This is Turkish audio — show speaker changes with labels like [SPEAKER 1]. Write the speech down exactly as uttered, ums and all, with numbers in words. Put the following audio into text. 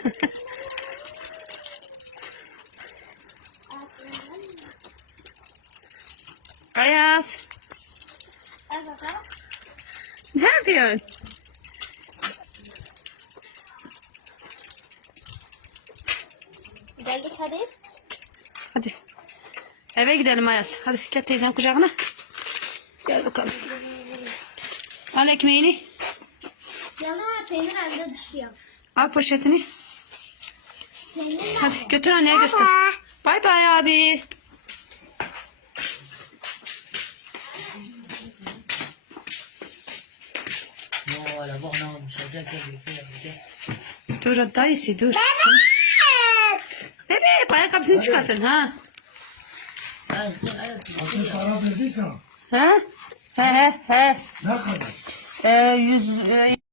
[SPEAKER 1] Ayaz. Ne yapıyorsun?
[SPEAKER 2] Geldik hadi.
[SPEAKER 1] Hadi. Eve gidelim Ayaz. Hadi gel teyzem kucağına. Gel bakalım. Al ekmeğini.
[SPEAKER 2] Yanıma peynir elde düşüyor.
[SPEAKER 1] Al poşetini.
[SPEAKER 2] Peynir
[SPEAKER 1] Hadi götür anneye göster. Bay bay abi.
[SPEAKER 3] Valla bak ne olmuş. Gel gel gel gel.
[SPEAKER 1] Dur dayısı dur. Bebe ayakkabısını çıkarsın ha.
[SPEAKER 3] Gel gel gel.
[SPEAKER 4] Altın para verdiysen
[SPEAKER 1] Ha? He he he.
[SPEAKER 4] ne kadar?
[SPEAKER 1] Ee, yüz, e,